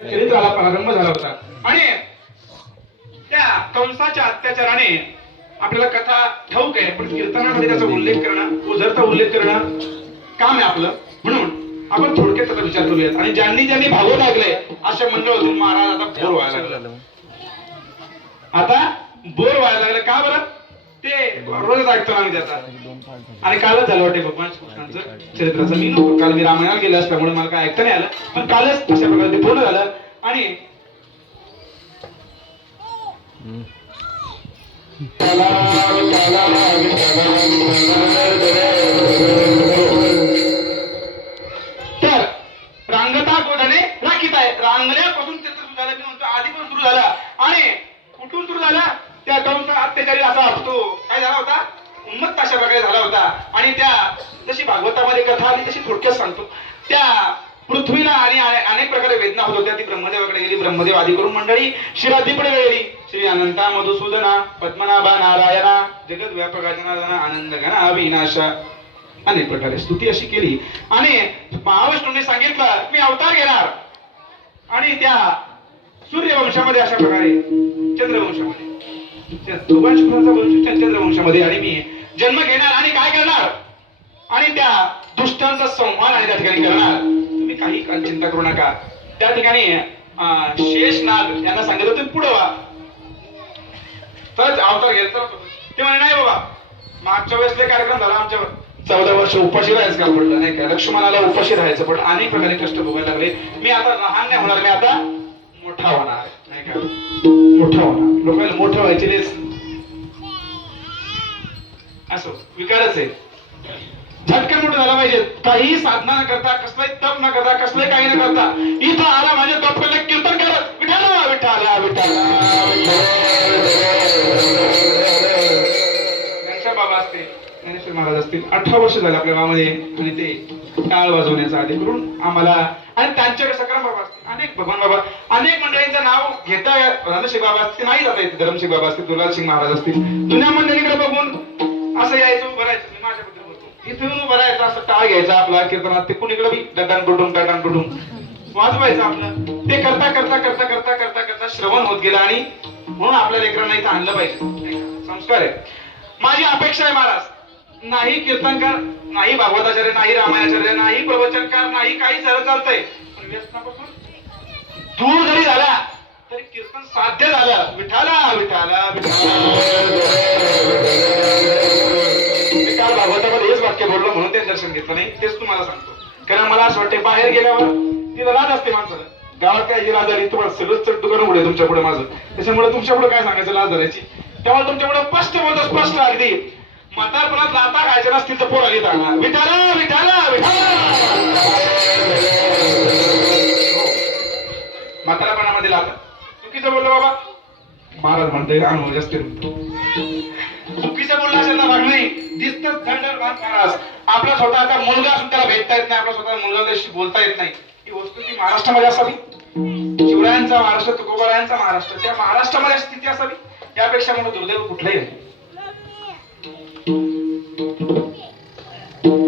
चरित्राला प्रारंभ झाला होता आणि त्या कंसाच्या अत्याचाराने आपल्याला कथा ठाऊक आहे, पण कीर्तनामध्ये त्याचा उल्लेख करणं, ओझरता उल्लेख करणं काम आहे आपलं. म्हणून आपण थोडक्यात त्याचा विचार करूयात. आणि ज्यांनी ज्यांनी भागवत ऐकलंय अशा मंडळातून महाराज आता बोर व्हायला लागलं. आता बोर व्हायला लागलं का बरं? ते रोजच ऐकतो आम्ही त्याचा. आणि कालच झालं वाटते भगवान कृष्णाचं चरित्राचं. मी नको, काल मी रामायणाला गेलो असल्यामुळे मला काय ऐकता नाही आलं, पण कालच अशा प्रकारे ते पूर्ण झालं. आणि तर रांगता गोधने राखीत आहे. रांगल्यापासून चित्र सुरू झालं, मी म्हणतो आधीपासून सुरू झाला. आणि कुठून सुरू झाला? त्या कंस अत्याचारी असा असतो काय झाला होता, उन्मत्त अशा प्रकारे झाला होता. आणि त्या जशी भागवतामध्ये कथा आली तशी थोडक्यात सांगतो. त्या पृथ्वीला आणि अनेक प्रकारे वेदना होत होत्या. ती ब्रह्मदेवाकडे गेली. ब्रह्मदेव आदी करून मंडळी शिराधीकडे गेली. श्री अनंता मधुसूदना पद्मनाभा नारायणा जगत व्यापका जनार्दना आनंद घना अविनाशा अनेक प्रकारे स्तुती अशी केली. आणि महाविष्णूने सांगितलं मी अवतार घेणार. आणि त्या सूर्यवंशामध्ये अशा प्रकारे चंद्रवंशामध्ये चंद्रवंशामध्ये आणि मी जन्म घेणार आणि काय करणार, आणि त्या दुष्टांचा संहार आणि त्या ठिकाणी करणार. तुम्ही काही चिंता करू नका. त्या ठिकाणी शेषनाग यांना सांगितलं तुम्ही पुढे व्हा, तरच अवतार घ्यायचा. ते म्हणे नाही बाबा, मागच्या वेळेस कार्यक्रम झाला आमच्यावर 14 वर्ष उपाशी राहायचं का पडलं नाही का, लक्ष्मणाला उपाशी राहायचं पण अनेक प्रकारे कष्ट भोगायला लागले. मी आता लहान नाही होणार, मी आता मोठा होणार नाही का, मोठा होणार. लोकांना मोठं व्हायचे रेस असो विकारच आहे. झटकन मोठं झाला पाहिजे. काही साधना न करता, कसलाही तप न करता, कसलंही काही न करता इथं आला माझे तप करले कीर्तन करत विठाला विठाला विठाला. घनश्याम बाबा असते, ज्ञानेश्वर महाराज असतील, 18 वर्ष झाले आपल्या गावामध्ये. आणि ते टाळ वाजवण्याचा आधी करून आम्हाला, आणि त्यांच्याकडे सकाराम बाबा असतील, अनेक भगवान बाबा, अनेक मंडळींचं नाव घेता. रामसिंग बाबा असतील, नाही जाता येते. धरमसिंग बाबा असतील, दुलाल सिंग महाराज असतील. जुन्या मंडळीकडे बघून असं यायचं, उभं राहायचं. मी माझ्याबद्दल बोलतो, इथून उभं राहायचं, असं टाळ घ्यायचा आपला कीर्तनात. ते कुणीकडे बी डडान डुडून वाजवायचं आपलं. ते करता करता करता करता करता करता श्रवण होत गेलं. आणि म्हणून आपल्या लेकरांना इथं आणलं पाहिजे. संस्कार आहे. माझी अपेक्षा आहे महाराज, नाही कीर्तनकार, नाही भागवताचार्य, नाही रामायणाचार्य, नाही प्रवचनकार, नाही काही झालं चालतंय, पण व्यसनापासून दूर जरी झाला तरी कीर्तन साध्य झालं. विठाला विठाला विठाला. मी काल भागवतामध्ये हेच वाक्य बोललो म्हणून ते दर्शन घेतलं नाही, तेच तुम्हाला सांगतो. कारण मला असं वाटतं बाहेर गेल्यावर तिला लाज असते माणसाला. गावात काय लाज आली, तुम्हाला सगळं चट दुकान उघडे तुमच्या पुढे माझं. त्याच्यामुळे तुमच्या पुढे काय सांगायचं लाज धरायची. त्यामुळे तुमच्या पुढे स्पष्ट बोलतो, स्पष्ट अगदी. म्हातारपणात लाता खायच्या नसतील तर पोरा घेता विठाला विठाला विठाला. म्हातारपणामध्ये लाता चुकीचं बोललो बाबा, महाराज म्हणतोय अनुभव जास्त. चुकीचं बोलणं असेल ना भाग नाही. दिसतं थंडर महाराज. आपला स्वतःचा मुलगा सुद्धा त्याला भेटता येत नाही, आपला स्वतःचा मुलगा त्याशी बोलता येत नाही. ही वस्तू ती महाराष्ट्रामध्ये असावी. शिवरायांचा महाराष्ट्र, तुकोबारायांचा महाराष्ट्र, त्या महाराष्ट्रामध्ये स्थिती असावी. यापेक्षा मोठं दुर्दैव कुठलंही नाही.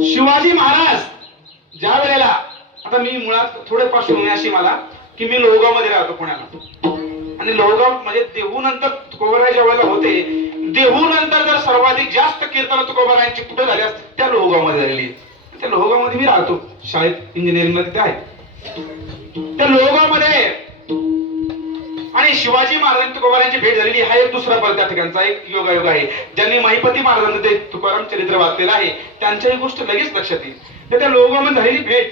शिवाजी महाराज ज्या वेळेला, आता मी मुळात थोडे पार्श्वभूमी अशी मला की मी लोहगाव मध्ये राहतो पुण्याला. आणि लोहगाव म्हणजे देहू नंतर तुकोबारायच्या वेळेला होते. देहू नंतर जर सर्वाधिक जास्त कीर्तन तुकोबारायांची कुठे झाली असते, त्या लोहगाव मध्ये झालेली. त्या लोहगाव मध्ये मी राहतो, शाळेत इंजिनिअरिंगला तिथे आहे. त्या लोहगाव मध्ये आणि शिवाजी महाराजांची तुकोबारायांची भेट झालेली. हा एक दुसरा पर्व त्या ठिकाणचा एक योगायोग आहे. ज्यांनी महिपती महाराजांचं ते तुकाराम चरित्र वाचलेलं आहे त्यांच्या ही गोष्ट लगेच लक्षात येईल. तर त्या लोहगावमध्ये झालेली भेट.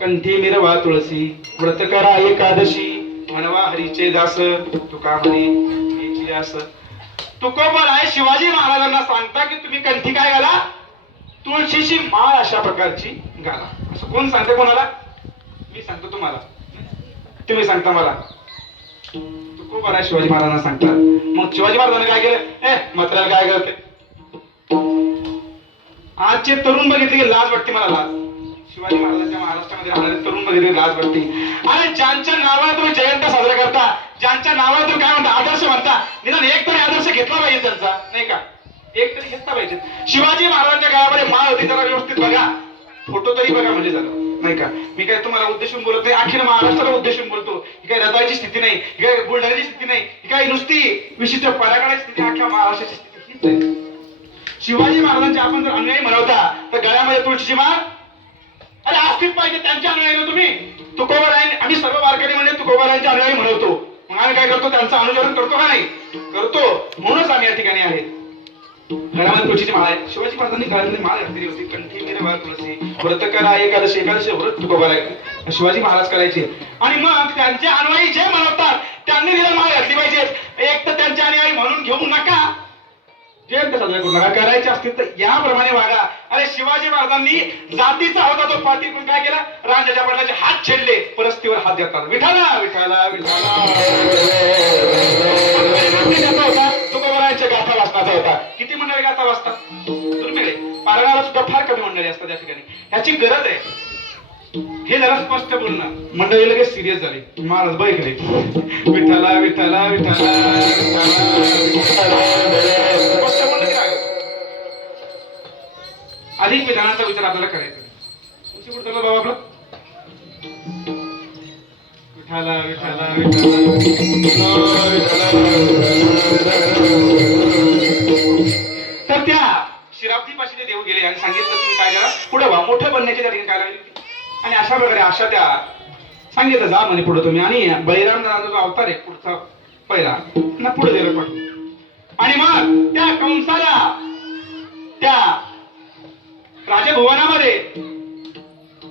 कंठी मिरवा तुळशी, व्रत करा एकादशी, म्हणवा हरीचे दास, तुका म्हणे आस. तुकोबाराय शिवाजी महाराजांना सांगता की तुम्ही कंठी काय घाला, तुळशीची माळ अशा प्रकारची घाला. असं कोण सांगते कोणाला? मी सांगतो तुम्हाला, तुम्ही सांगता मला. तुकोबाराय शिवाजी महाराजांना सांगतात. मग शिवाजी महाराजांनी काय केलं? मात्र काय करते, आजचे तरुण बघितले की लाज वाटते मला. लाज शिवाजी महाराजांच्या महाराष्ट्रामध्ये राहणारे तरुण बघितले लाज वाटते. आणि ज्यांच्या नावाला तुम्ही जयंती साजरा करता, ज्यांच्या नावाला तुम्ही काय म्हणता आदर्श म्हणता, निदान एक तरी आदर्श घेतला पाहिजे त्यांचा, नाही का? एक तरी घेतला पाहिजे. शिवाजी महाराजांच्या काळामध्ये माळ होती, जरा व्यवस्थित बघा, फोटो तरी बघा म्हणजे झालं, नाही का? मी काय तुम्हाला उद्देशून बोलत नाही, अखिल महाराष्ट्राला उद्देशून बोलतो. जिल्ह्याची स्थिती नाही, ही काय बुलढाण्याची स्थिती नाही, ही काय नुसती विशिष्ट परागडाची स्थिती, अख्ख्या महाराष्ट्राची स्थिती हीच आहे. शिवाजी महाराजांचे आपण जर अनुयायी म्हणवता तर गळ्यामध्ये तुळशीची माळ, अरे असलीच पाहिजे त्यांच्या अनुयायी ना तुम्ही. तुकोबाराय, आम्ही सर्व वारकरी म्हणजे तुकोबारायांचे अनुयायी म्हणवतो, मग आम्ही काय करतो, त्यांचं अनुसरण करतो का नाही, करतो. म्हणूनच आम्ही या ठिकाणी आहेत. गळ्यामध्ये तुळशीची माळ आहे. शिवाजी महाराजांनी गळ्यामध्ये माळ घातलेली होती, कंठी मिरवा तुळशी, व्रत करा एकादशी, एकादशी व्रत तुकोबाराय शिवाजी महाराज करायचे. आणि मग त्यांचे अनुयायी जे म्हणतात त्यांनी निदान माळ घातली पाहिजे. एक तर त्यांचे अनुयायी म्हणून घेऊ नका, जयंत साजरा करू नका, करायचे असतील तर याप्रमाणे वागा. अरे शिवाजी महाराजांनी जातीचा होता तो पाठी, पण काय केला, राजाच्या पाटलाचे हात छेडले, परस्तीवर हात देतात, विठाला विठाला विठाला. होता तुकोबारायांच्या गाथा वाचनाचा होता. किती मंडळी गाथा वाचतात, दुर्मिळ आहे. पारणाला सुद्धा फार कमी मंडळी असतात त्या ठिकाणी. ह्याची गरज आहे, हे जरा स्पष्ट बोलणं. मंडळी लगेच सिरियस झाली. महाराज बैकले, विठाला विठाला विठाला. अधिक विधानाचा विचार आपल्याला करायचा नाही. कुठे बाबा आपलं विठाला विठाला तर त्या शिराब्दीपाशी ते देव गेले आणि सांगितलं तुम्ही काय करा, पुढे व्हा, मोठं बनण्याची त्या ठिकाणी काय लागली. आणि अशा प्रकारे अशा त्या सांगितलं जा म्हणे पुढे तुम्ही. आणि बळीराम जो अवतार आहे पुढचा पहिला ना पुढे दिलं पण. आणि मग त्या कंसाला त्या राजभुवनामध्ये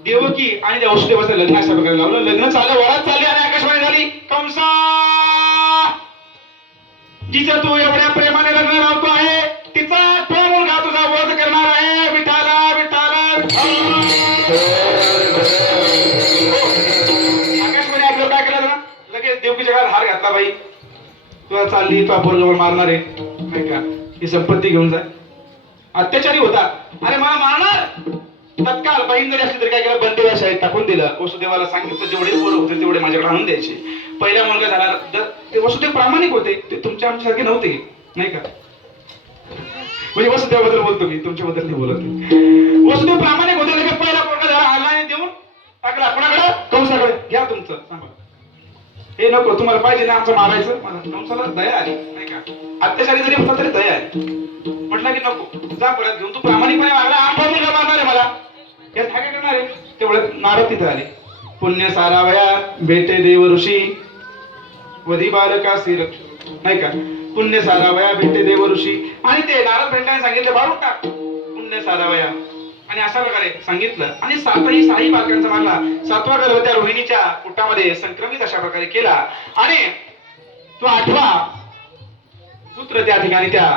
देवकी आणि त्या वसुदेवाचं लग्न अशा प्रकारे लावलं. लग्न चाललं, वरात चालली आणि आकाशवाणी झाली, कंसा जिचं तू एवढ्या प्रेमाने लग्न लावतो आहे तिचा तो मुलगा तुझा वध करणार आहे. विठाला विठाला. आकाशवाणी ऐकलं काय केलं ना, लगेच देवकीच्या काळात हार घातला. बाई तुला चालली, तो पोरजवळ मारणार आहे नाही का, ही संपत्ती घेऊन जाय. अत्याचारी होता, अरे मला मारणार. तत्काळ बहीण जरी असली तरी काय केलं, बंदीला शाळेत टाकून दिलं. वसुदेवाला सांगितलं जेवढे पोरं होते तेवढे माझ्याकडे आणून द्यायचे. पहिला मुलगा झाला, ते वसुदेव प्रामाणिक होते, ते तुमच्या आमच्यासारखे नव्हते नाही का. म्हणजे वसुदेवाबद्दल बोलतो मी, तुमच्याबद्दल नाही बोलत. वसुदेव प्रामाणिक होते, लगेच पहिला मुलगा झाला, आलाने देऊन टाकला कोणाकडे, कंसाकडे. घ्या तुमचं सांगा, हे नको तुम्हाला पाहिजे ना आमचं मारायचं. कंसाला दया आली नाही का, अत्याचारी जरी होता तरी दया आली. म्हटलं की नको, जा परत घेऊन, तू प्रामाणिकपणे मागला, आंबा मुलगा मारणार आहे मला, यात काय करणार आहे. तेवढ्यात नारद तिथे आले. पुण्य सारावया भेटे देव ऋषी, वधी बालकासी रक्ष नाही का. पुण्य सारावया भेटे देव ऋषी. आणि ते नारद भेटल्याने सांगितलं बाळून टाक पुण्य सारावया. आणि अशा प्रकारे सांगितलं. आणि साही बालकांचा मारला. 7वा गर्भ त्या रोहिणीच्या पोटामध्ये संक्रमित अशा प्रकारे केला. आणि तो 8वा पुत्र त्या ठिकाणी त्या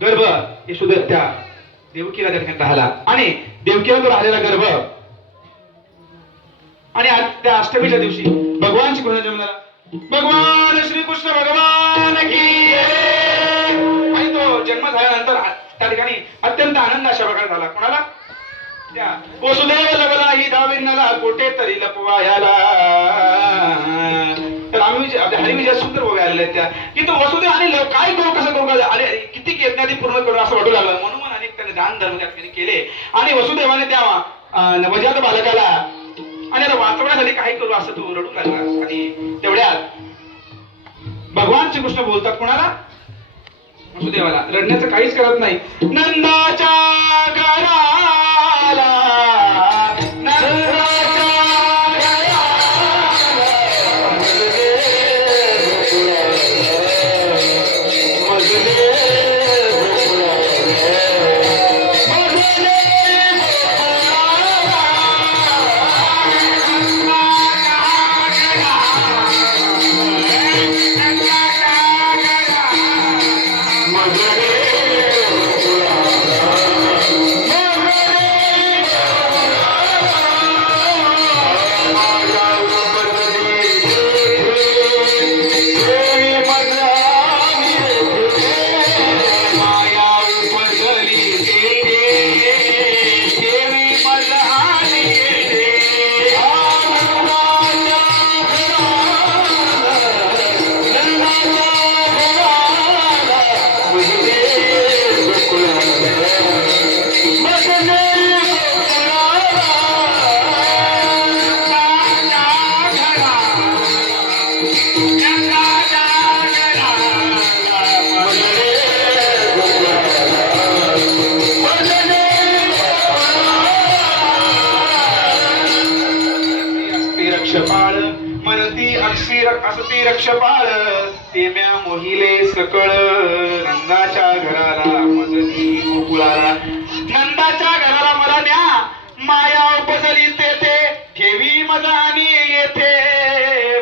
गर्भ यशोदा त्या देवकीला त्या ठिकाणी राहिला. आणि देवकीला तो राहिलेला गर्भ. आणि त्या अष्टमीच्या दिवशी भगवान श्रीकृष्ण जन्मला. भगवान श्रीकृष्ण भगवान की. आणि तो जन्म झाल्यानंतर त्या ठिकाणी अत्यंत आनंद अशा प्रकारे झाला. कोणाला, त्या वसुदेव लवला ही दाविन्नला कोठे तरी लपवायाला. तर आम्ही हरिविजय सुंदर उभे आलेले आहेत त्या, की तो वसुदेव आणि काय करू कसं करू, अरे किती यज्ञादी पूर्ण करू असं वाटू लागलं. म्हणून अनेक त्याने दान धर्म त्या ठिकाणी केले. आणि वसुदेवाने त्या नवजात बालकाला आणि आता वाचवण्यासाठी काही करू असं तू रडू लागला. आणि तेवढ्यात भगवान श्रीकृष्ण बोलतात कोणाला, वसुदेवाला. रडण्याचं काहीच करत नाही. नंदाच्या घराला, नंदाच्या असती रक्षपाळ ते म्या मोहिले सकळ नंदाच्या घराला मजली गोकुळाला नंदाच्या घराला मला न्या माया उपजली तेथे ठेवी मजा आणि येथे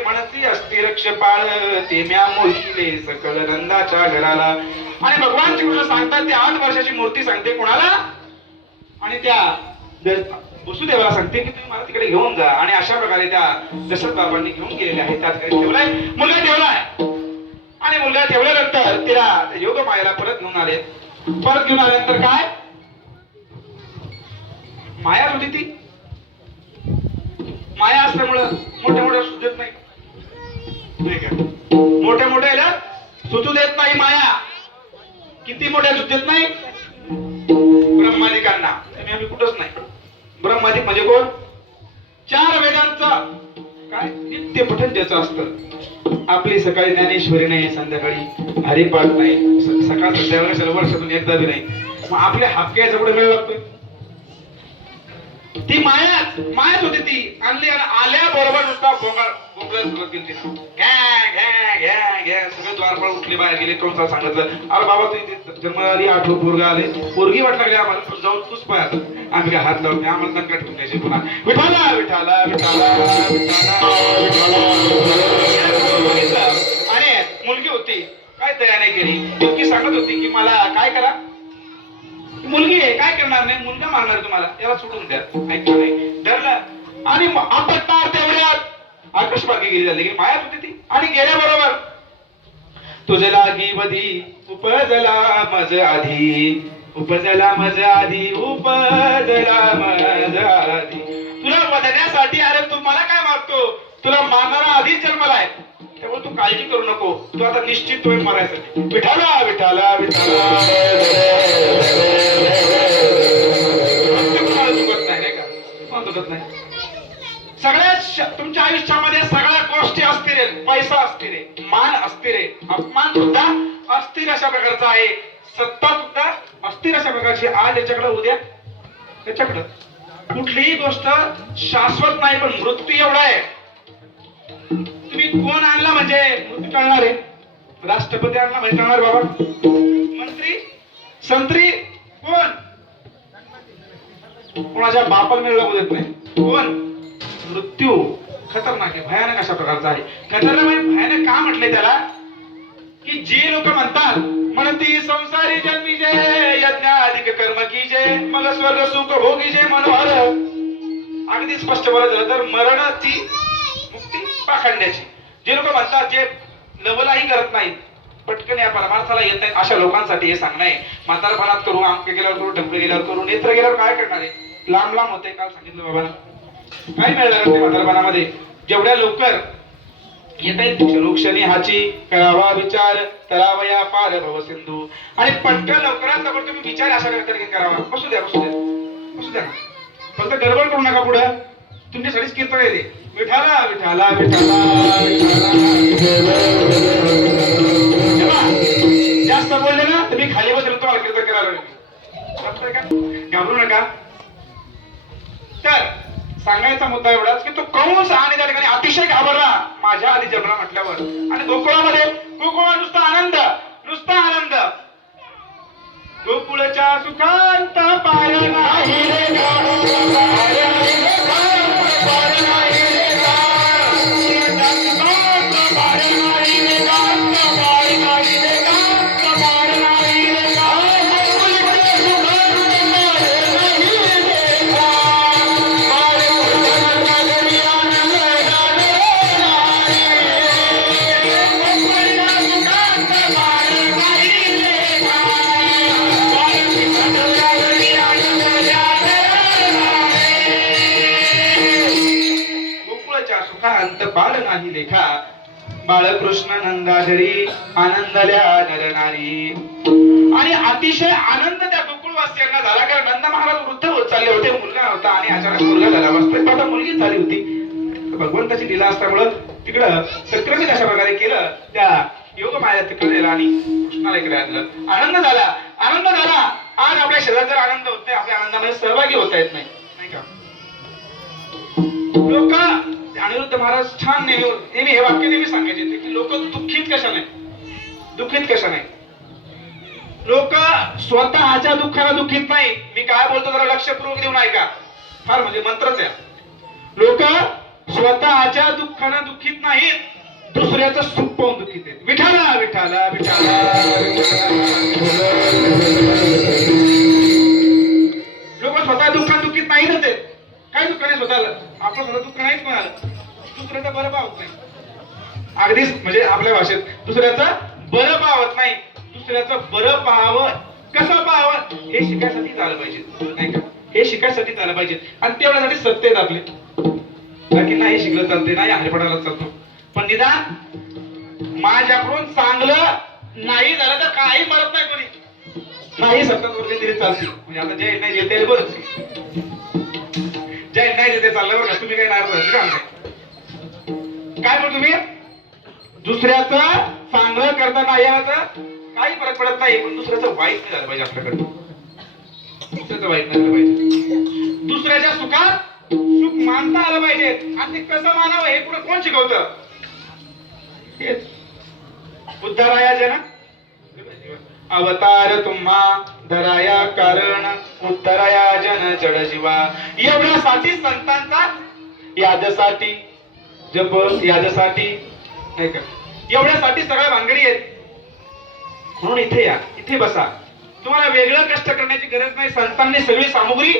म्हणती असती रक्षपाळ ते म्या मोहिले सकळ नंदाच्या घराला. आणि भगवान श्रीकृष्ण सांगतात त्या 8 वर्षाची मूर्ती सांगते कोणाला आणि त्या वसुदेवाला सांगते की तुम्ही मला तिकडे घेऊन जा. आणि अशा प्रकारे त्या दशरथ बाबांनी घेऊन गेलेले आहेत. त्या ठिकाणी ठेवलाय मुलगा ठेवलाय आणि मुलगा ठेवल्यानंतर तिला योग मायेला परत घेऊन आले. परत घेऊन आल्यानंतर काय माया होती ती माया असल्यामुळं मोठ्या मोठ्या सुचू देत नाही मोठ्या मोठ्याला सुचू देत नाही माया. किती मोठ्या सुचू देत नाही ब्रह्मादिकांना आम्ही कुठंच नाही. ब्रह्मादिक म्हणजे कोण 4 वेदांचा काय नित्य पठण ज्याचं असतं. आपली सकाळी ज्ञानेश्वरी नाही संध्याकाळी हरिपाठ नाही सकाळ संध्याकाळी वर्षातून एकदा बी नाही. मग आपल्या हापक्याचा पुढे वेळ लागतोय. ती मायाच होती ती आणली आणि आल्या बरोबर नुसता सुरुवात केली तिनं सगळे द्वारपाळ उठले बाहेर गेले कोण सांगितलं अरे बाबा तू जन्माला आली 8 पोरगा आले पोरगी वाट लागली आम्हाला जाऊन तूच पाहत आम्ही काय हात लावून आम्हाला दंका ठेवून द्यायचे पुन्हा विठाला विठाला विठाला आणि मुलगी होती काय तयार नाही केली मुलगी सांगत होती की मला काय करा मुलगी आहे काय करणार नाही मुलगा मारणार तुम्हाला याला सुटून द्या ऐकलं नाही डरलं आणि आपटणार तेवढ्यात आकाशमार्गी गेली झाली की मायात होती ती आणि गेल्याबरोबर तुझ्या लागी वधी उपजला मज आधी उपजला मज आधी उपजला मज आधी तुला वधण्यासाठी अरे तू मला काय मारतो तुला मारणारा आधीच जन्मलाय त्यामुळे तू काळजी करू नको तू आता निश्चित तो मरायसाठी विठाला विठाला विठाला चुकत नाही सगळ्या तुमच्या आयुष्यामध्ये सगळ्या गोष्टी अस्थिर पैसा अस्थिर आहे मान अस्थिर आहे अपमान सुद्धा अस्थिर अशा प्रकारचा आहे सत्ता सुद्धा अस्थिर अशा प्रकारची आज याच्याकडे उद्या त्याच्याकडे कुठलीही गोष्ट शाश्वत नाही पण मृत्यू एवढा आहे तुम्ही कोण आणला म्हणजे मृत्यू टळणार आहे राष्ट्रपती आणला म्हणजे टळणार बाबा मंत्री संत्री कोण कोणाच्या बापाला मिळवू देत नाही कोण मृत्यू खतरनाक आहे भयानक अशा प्रकारचा आहे खतरनाक म्हणजे भयानक का म्हटलंय त्याला की जे लोक म्हणतात म्हणती संसारी जन्मी जय यज्ञाधिक कर्म की जय मग स्वर्ग सुख भोगी जय मनोहर अगदी स्पष्ट बोलायचं झालं तर मरणाची मुक्ती पाखंड्याची जे लोक म्हणतात जे लवलाही करत नाहीत पटकन या परमार्थाला येत नाहीत अशा लोकांसाठी हे सांगणं आहे म्हातारपणात करू आमके गेल्यावर करू ढमके गेल्यावर करू नेत्र गेल्यावर काय करणार आहे लांब लांब होते काल सांगितलं बाबांना काय मिळणार ते म्हातारपणामध्ये जेवढ्या लवकर येता येईल क्षणी हाची करावा विचार तलावया पार भव सिंधू आणि पटकन लवकरात लवकर तुम्ही विचार अशा प्रकारे करावा बसू द्या बसू द्या बसू द्या फक्त गडबड करू नका पुढे तुमच्यासाठी कीर्तन आहे ते विठाला विठाला विठाला जास्त बोलले ना तुम्ही खाली बसले तुम्हाला कीर्तन करायला घाबरू नका. तर सांगायचा मुद्दा एवढाच की तो कंस आणि त्या ठिकाणी अतिशय घाबरला माझ्या आधी जन्मला म्हटल्यावर आणि गोकुळामध्ये गोकुळा नुसता आनंद गोकुळच्या सुखांत पार नाही रे बाळ नाही लेखा बाळकृष्ण नंदाधरी आनंदल्या नरनारी आणि अतिशय आनंद त्या गोकुळवासियांना झाला कारण नंद महाराज वृद्ध होत चालले होते मुलगा होता आणि अचानक मुलगा झाला वास्तविक आता मुलगी झाली होती भगवंताची लीला असल्यामुळं तिकडं संक्रमित अशा प्रकारे केलं त्या योग माया तिकडे आणि कृष्णाला इकडे आणलं आनंद झाला आज आपल्या शरीरात जर आनंद होत नाही आपल्या आनंदामध्ये सहभागी होता येत नाही का लोक अनिरुद्ध महाराज छान नेहमी हे वाक्य नेहमी सांगायचे की लोक दुःखित कशाने, दुःखित कशाने. लोक स्वतःच्या दुःखाला दुःखित नाही. मी काय बोलतो जरा लक्षपूर्वक देऊन ऐका, फार म्हणजे मंत्रच आहे. लोक स्वतःच्या दुःखाला दुःखित नाहीत, दुसऱ्याचं सुख पाहून दुःखित आहेत. विठाला विठाला विठाला. लोक स्वतः दुःखात दुःखित नाहीतच आहेत. काय दुःख नाही स्वतःला, आपलं स्वतः दुःख नाहीच कोणाला, दुसऱ्याचा बरं पावत नाही. अगदीच म्हणजे आपल्या भाषेत दुसऱ्याचं बरं पावत नाही. दुसऱ्याचं बरं पाहावं, कसं पाहावं हे शिकायसाठी झालं पाहिजे, नाही का? हे शिकायसाठी झालं पाहिजे. आणि तेवढ्यासाठी सत्य आहेत आपले, बाकी नाही शिकलं चालते, नाही हरिपणाला चालतो. पण निदान माझ्याकडून चांगलं नाही झालं तर काही मरत नाही कोणी, नाही सतत वरले तरी चालते. म्हणजे आता जे नाही जेते बरं, जे नाही जेते चाललं बरं का, तुम्ही काही नाराज का नाही. काय म्हणतो तुम्ही, दुसऱ्याचं चांगलं करताना याचं काही फरक पडत नाही, पण दुसऱ्याचं वाईट नाही झालं पाहिजे आपल्याकडे. दुसऱ्याचं वाईट नाही झालं पाहिजे. दुसऱ्याच्या सुखात सुख मानता आलं पाहिजे. आणि ते कसं मानावं हे पुढे कोण शिकवतं? उद्धराया जन अवतार तुम्हा धराया कारण, उद्धराया जन जड जीवा. एवढ्यासाठी संतांचा यादसाठी जप, यादसाठी नाही का, एवढ्यासाठी सगळ्या भानगडी आहेत. म्हणून इथे या, इथे बसा. तुम्हाला वेगळं कष्ट करण्याची गरज नाही. संतांनी सगळी सामुग्री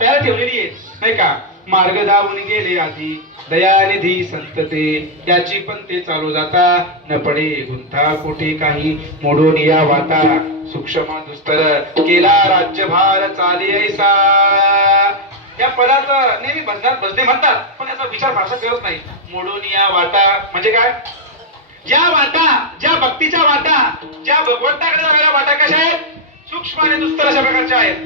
तयार ठेवलेली आहे, नाही का? मार्ग धावून गेले आधी दयानिधी संतते, याची पण ते चालू जाता. न पडे गुंता कोठे काही, मोडून या वाटा सूक्ष्म दुस्तर, केला राज्यभार चाले ऐसा. या पदाचं नेहमी भजने म्हणतात, पण याचा विचार फारसा करत नाही. मोडून या वाटा म्हणजे काय? ज्या वाटा, ज्या भक्तीच्या वाटा, ज्या भगवंताकडे जाणाऱ्या वाटा कशा आहेत? सूक्ष्म आणि दुस्तर अशा प्रकारच्या आहेत.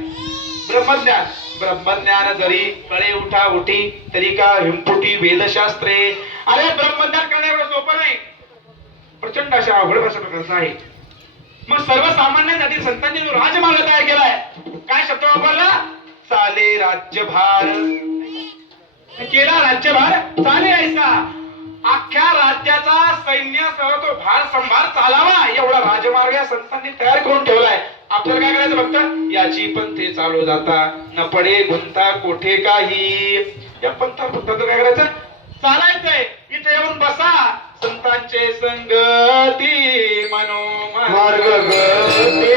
ब्रह्मज्ञान, ब्रह्मज्ञान जरी कळे उठा उठी, तरी का हिमपुटी वेदशास्त्रे. अरे ब्रह्मज्ञान करणे एवढं सोपं नाही, प्रचंड अशा अवघड अशा प्रकारचं आहे. मग सर्वसामान्यांसाठी संतांनी जो राजमार्ग तयार केलाय, काय शब्द वापरला? चाले राज्यभार. केला राज्यभार चाले ऐसा. अख्ख्या राज्याचा सैन्यासह तो भार संभार चालावा एवढा राजमार्ग या संतांनी तयार करून ठेवलाय. आपल्याला काय करायचं फक्त? याची पंथे चालू जाता, न पडे गुंता कोठे काही. या पंथा फक्त काय करायचं? चालायचंय. इथे येऊन बसा. संतांचे संगती मनोमार्ग गती.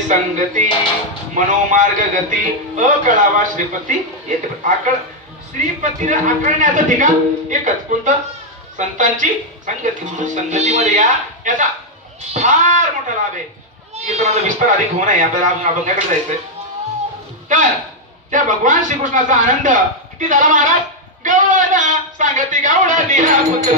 संगती मनोमार्ग गती, अकळावा श्रीपती येते. आकळ श्रीपतीला आकळण्याचं ठिकाण एकच, कोणतं? संतांची संगती. म्हणून संगतीमध्ये या, याचा फार मोठा लाभ आहे. कीर्तनाचा विस्तार अधिक होऊ नये, आपल्याला अभंगाकडे जायचंय. तर त्या भगवान श्रीकृष्णाचा आनंद किती झाला महाराज? गवळण सांगती गवळा दिला पुत्र.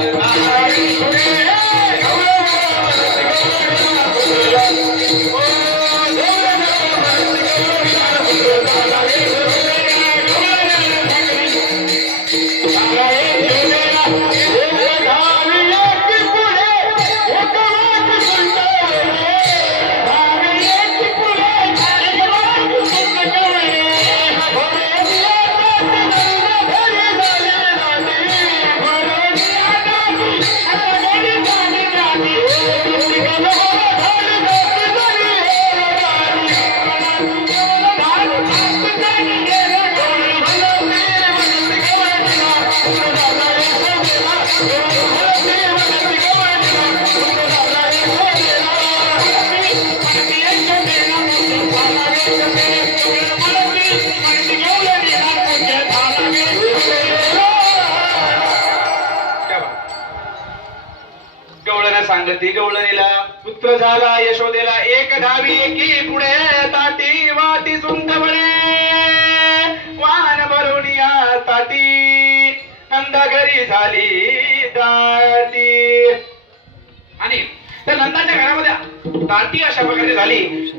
Come on! सांगती गवळणीला, पुत्र झाला यशोदेला एक धावी एकी पुढे, ताटी वाटी सुंद बळे वाहन भरून या ताटी, नंदा घरी झाली दाटी. आणि त्या नंदाच्या घरामध्ये दाटी अशा प्रकारे झाली.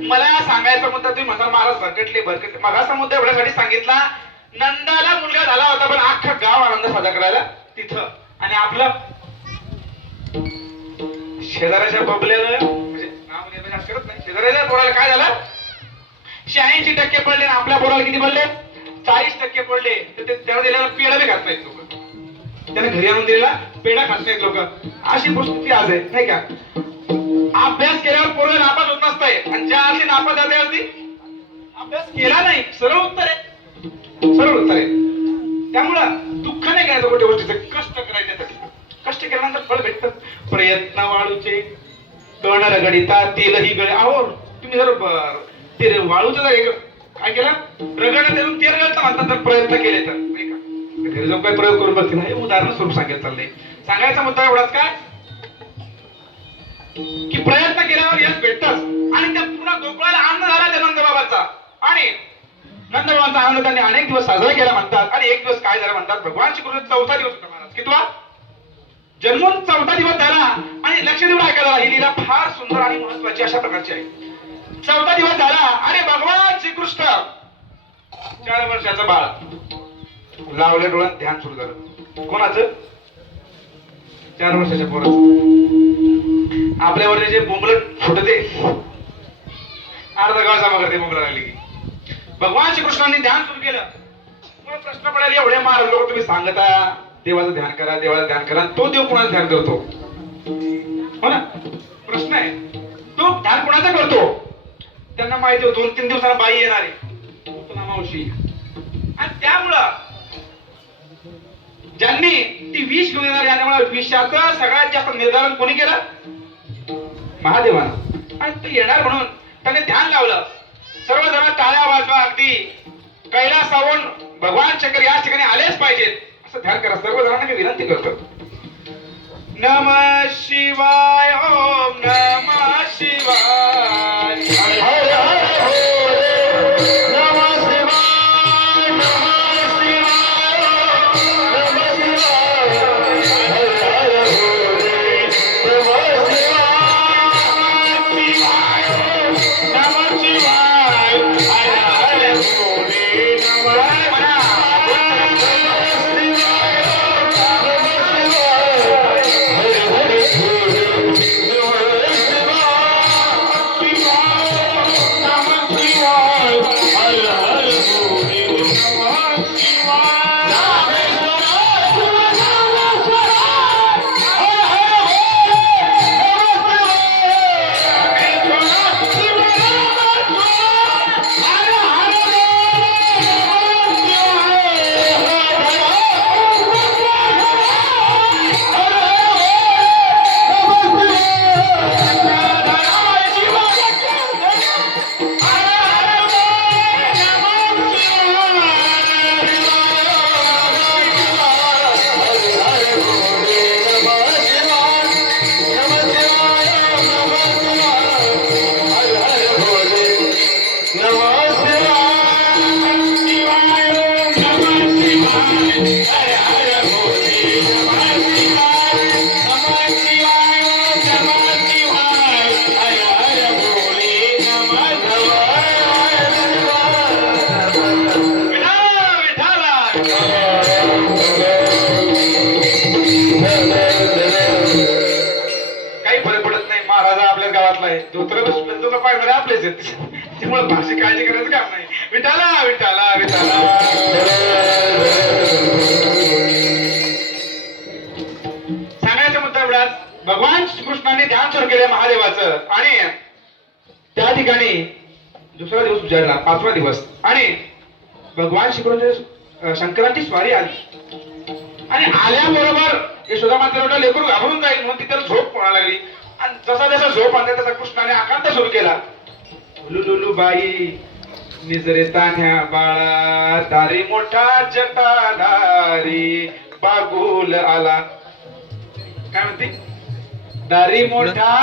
मला सांगायचा मुद्दा, तुम्ही म्हणता महाराज भरकटले, मगाचा मुद्दा एवढ्यासाठी सांगितला, नंदाला मुलगा झाला होता पण अख्खा गाव आनंद साजरा करायला तिथं. आणि आपलं शेजाऱ्याच्या बबल्यानं म्हणजे नाव घेण्यास करत नाही, शेजाऱ्याच्या पोराला काय झालं, 86% पडले आणि आपल्या पोराला किती पडले, 40% पडले. तर ते त्याला दिलेला पेढा बी खात नाहीत लोक, त्याने घरी आणून दिलेला पेढा खात नाहीत लोक. अशी परिस्थिती आज आहे नाही का. अभ्यास केल्यावर पोरं नापास होत नसताय, आणि ज्या अर्थी नापास झाल्यावरती अभ्यास केला नाही, सरळ उत्तर आहे, सरळ उत्तर आहे. त्यामुळं दुःख नाही करायचं मोठ्या गोष्टीचं, कष्ट करायच्यासाठी. कष्ट केल्यानंतर फळ भेटतं. प्रयत्न वाळूचे कण रगडिता तेलही गळे. अहो तुम्ही जर ते वाळूचं जर काय केलं रगड त्यातून तेल गळतं म्हणतात, जर प्रयत्न केले तर नाही का. घरी जाऊन काय प्रयोग करून बघतील, हे उदाहरण स्वरूप सांगायला चाललंय. सांगायचा मुद्दा एवढाच काय की प्रयत्न केल्यावर यश भेटतच. आणि त्या पुन्हा गोकुळाला आनंद झाला त्या नंदबाबाचा, आणि नंदबाबांचा आनंद त्यांनी अनेक दिवस साजरा केला म्हणतात. आणि एक दिवस काय झाला म्हणतात, भगवान श्रीकृष्ण 4था दिवस होता महाराज, कितवा जन्मून 4था दिवस झाला. आणि लक्ष देऊन ऐकायला, ही लीला फार सुंदर आणि महत्वाची अशा प्रकारची आहे. 4था दिवस झाला आणि भगवान श्रीकृष्ण 4 वर्षाचं बाळ लावले डोळ्यात ध्यान सुरू झालं. कोणाचं, 4 वर्षाच्या पोराचं. आपल्यावर जे बोंबलट फुटते अर्धा गाव जमा करते बोंबला लागली की. भगवान श्रीकृष्णांनी ध्यान सुरू केलं. मला प्रश्न पडायला, एवढे महाराज लोक तुम्ही सांगता देवाचं ध्यान करा, देवाचं ध्यान करा, तो देव कोणाचं ध्यान करतो, हो ना, प्रश्न आहे. तो ध्यान कोणाचं करतो. त्यांना माहिती होतं 2-3 दिवसांना बाई येणार आहे मावशी, आणि त्यामुळं ज्यांनी ती विष घेऊन येणार, त्यामुळे विषाचं सगळ्यात जास्त निर्धारण कोणी केलं, महादेवानं. आणि ते येणार म्हणून त्याने ध्यान लावलं. सर्वजण टाळ्या वाजवा, अगदी कैलासावरून भगवान शंकर या ठिकाणी आलेच पाहिजेत असं ध्यान करा. सर्वजणांना मी विनंती करतो. नमः शिवाय, ओम नमः शिवाय, हर हर नमः शिवाय, नमः शिवाय, नमः शिवाय, हर हर नमः शिवाय, नमः शिवाय, हर हर त्यामुळे भाषी काळजी करायचं काम नाही. विठाला विठाला विठाला. सांगायचा मुद्दा एवढाच, भगवान श्रीकृष्णाने ध्यान सुरू केले महादेवाचं. आणि त्या ठिकाणी दुसरा दिवस उजाडला, 5वा दिवस. आणि भगवान श्रीकृष्ण शंकरांची स्वारी आली. आणि आल्याबरोबर यशोदा मातेला लेकरू घाबरून जाईल म्हणून ती त्याला झोप पडायला लागली. आणि जसा जसा झोप आणला तसा कृष्णाने आकांत सुरू केला. लुलुलु बाई निजरे तान्ह्या बाळा, दारी मोठा जटाधारी बागुल आला. काय म्हणते, दारी मोठा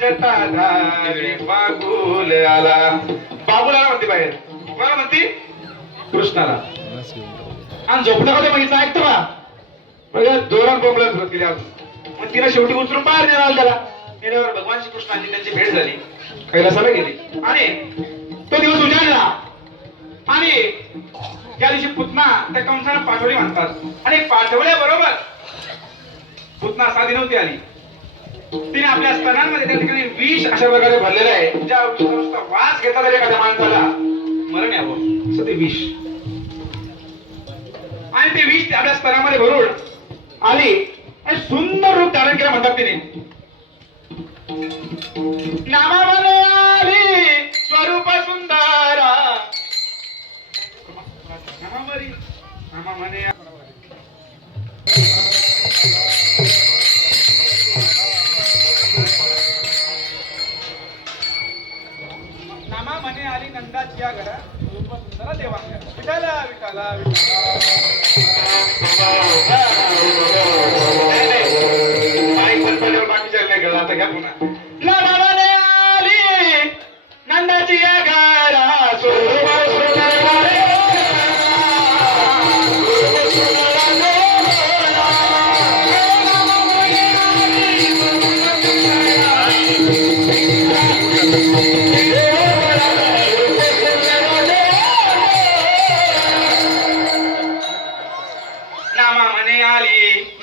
जटाधारी बागुल आला. बागुल आला म्हणते बाहेर. कोणाला म्हणते? कृष्णाला. आणि झोपला होते मग ऐकतो का बघा जोरात बोंबला सुरुवात केली. मग तिला शेवटी उचलून बाहेर नेला त्याला. नेल्यावर भगवान श्रीकृष्णांची त्यांची भेट झाली. कैलासाला गेली आणि तो दिवस उजाडला. आणि त्या दिवशी पुतना त्या कंसाला पाठवली म्हणतात. आणि पाठवल्याबरोबर पुतना साधी नव्हती आली. तिने आपल्या स्तनांमध्ये त्या ठिकाणी विष अशा प्रकारे भरलेलं आहे. ज्या विषाचा वास घेता तरी एखाद्या माणसाला मरण यावं असं ते विष. आणि ते विष आपल्या स्तनामध्ये भरून आली आणि सुंदर रूप धारण केलं म्हणतात तिने. नामामध्ये आली स्वरूप सुंदरा. नामामध्ये नामा म्हणे आली नंदाची या घरा रूप सुंदरा देवांगरा. विठाला विठाला बाकीच्या नाही गेला. आता घ्या पुन्हा. नामा म्हणे आली नंदाची या घरा स्वरूप सुंदरा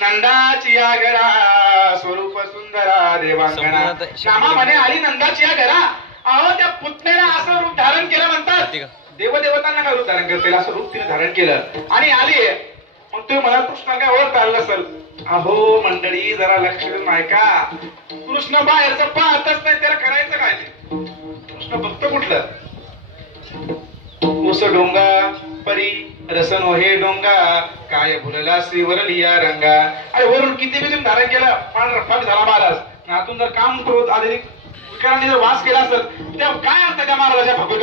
नंदाची या घरा स्वरूप सुंदरा देवांगना. नामा म्हणे आली नंदाची या घरा. अहो त्या पुतण्याला असं रूप धारण केलं म्हणतात. देवदेवतांना काय रूप धारण करते असं रूप तिने धारण केलं आणि आली. मग तुम्ही मला कृष्ण काय ओळखता आलं नसेल. अहो मंडळी जरा लक्ष देऊन ऐका. कृष्ण बाहेरचं पाहतच नाही. त्याला करायचं काय ते? कृष्ण भक्त कुठलं? उस डोंगा परी रसन हे डोंगा काय भुलला श्रीवरलिया रंगा. अरे वरून किती बी तुम्ही धारण केलं पांढरा फट झाला महाराज. आतून जर काम करून आधी विकारांनी जर वास केला असेल तेव्हा काय अर्थ त्या महाराजाच्या भगवत